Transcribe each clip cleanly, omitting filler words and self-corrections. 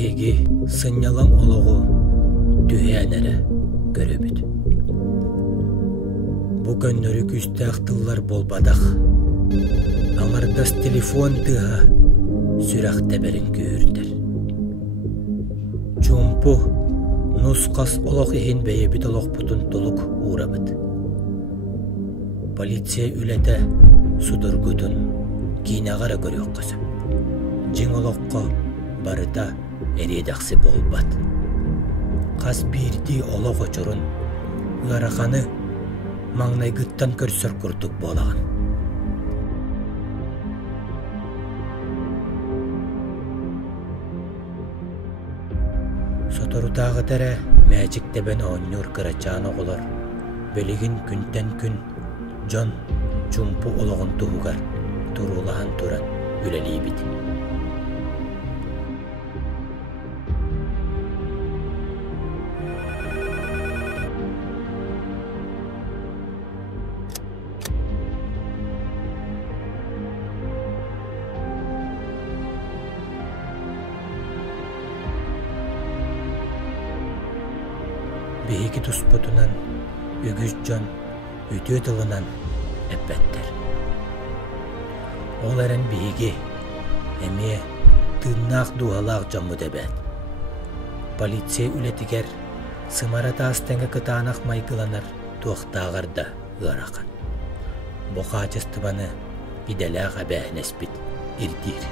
Биһиги сыннялан олоҕу түһээнэрэ көрөбүт. Бу көннөрү күстәэх тыллар болбадах. Аңардас телефон тыһа сүрэхтәбәрин күүрдэр. Чумпу нусқас олох иһин бэйэбит олохпутун тулук уурабыт. Полиция үлэтэ судургутун кинагара көрөккөсөп. Жиң олоққа барыта эриэдэхси болбат. Қас бирди олох очорун ыараханы маңнайгыттан көрсөр курдук болаган. Соторутағы тәрі мәжіктебен оңнур кырачан оғылар. Белігін күнтен күн Джон чумпу олығын туғығар турулахан туран үлелей бит. Бейки туспутунан үгіз Джон үтө тылынан эппеттер. Ол әрін бейги әме тыннақ дуалақ жамму дәбәт. Полиция үлетігер сымарата астенге кытанақ майкыланар туақтағарда ұғарақан. Бұқа ачыстыбаны иделәғ әбәхінеспіт ирдир.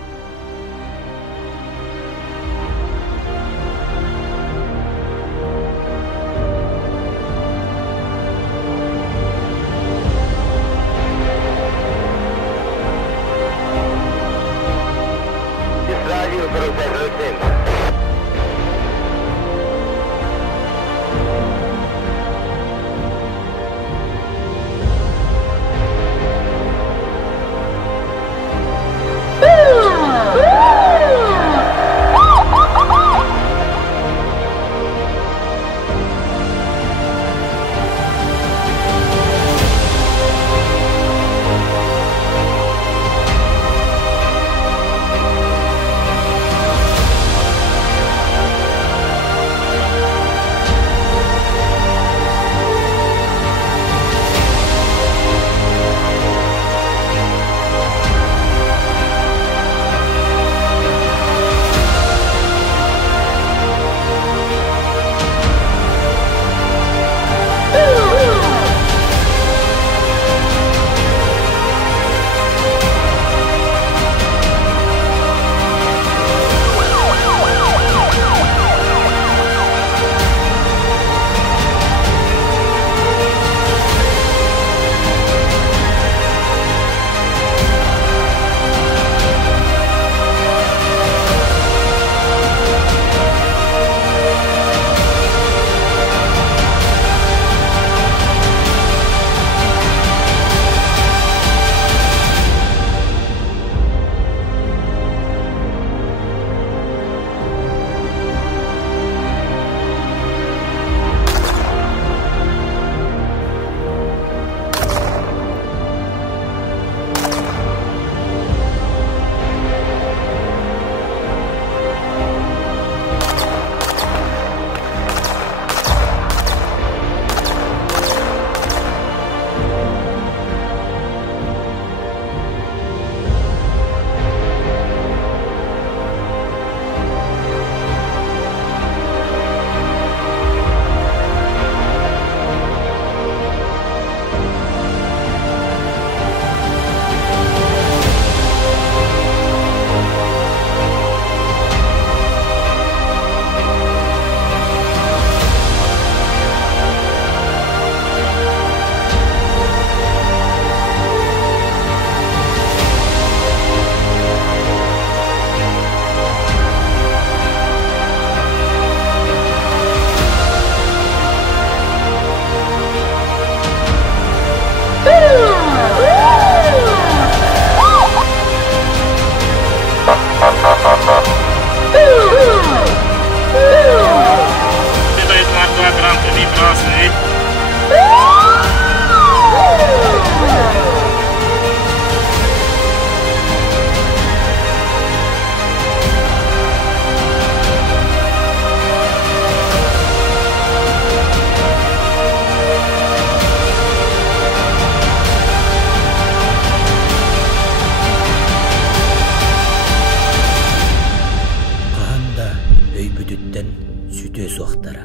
Өйбүтүттен сүтө суақтара.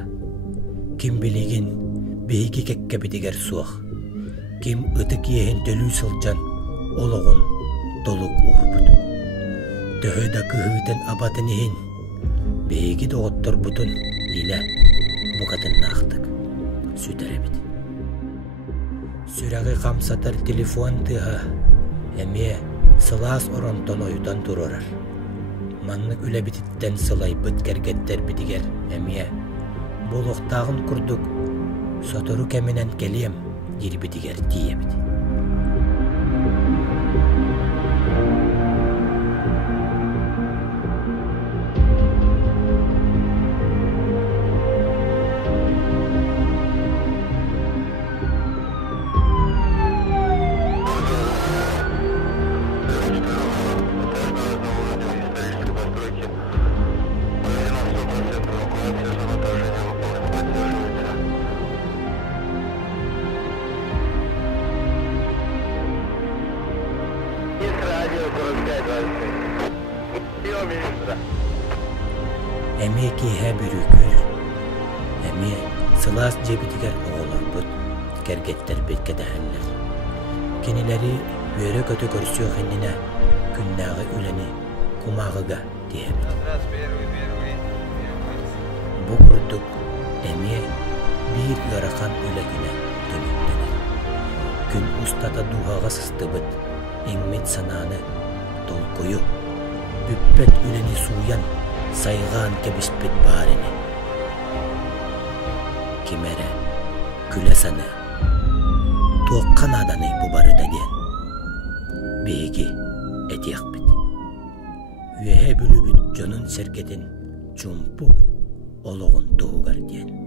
Ким билигин бейги кеккебитигер суақ. Ким ытык иехин төлүү сылжан ологун толук урбут. Төһөда кыһыытын абатын иһин бейги доҕоттор бутун иле букатыннаахтык сүтэребит. Сүрэҕи хамсатар телефон тыһа эмиэ сылаас оронтон ойутан турорар. Маннык үлэбититтен сылайбыт кэргэттер битигер эмиэ болохтаагын курдук сотору кэминэн келиэм дирбитигер тиэбит. Эмиэ киэһэ бүрүүкүр. Эмиэ сылаас дьиэбитигер оҕолорбут кэргэттэрбит кэтэһэллэр. Кинилэри үөрэ көтө көрсүөх иннинэ күннээҕи үлэни кумааҕыга диэбит. Бу курдук эмиэ биир ыарахан үлэ күнэ төнүттэнэ. Күн устата дуһаҕа сыстыбыт иҥмит санааны толкуйу бүппет үлэни сууян сайгаан кебиспит баарини. Кимере күлэ саны туоккан аданы бу барыда диэн беги этиэхбит. Үөһэ бүлүбүт дьонун сергетин чумпу ологун туһугар диэн.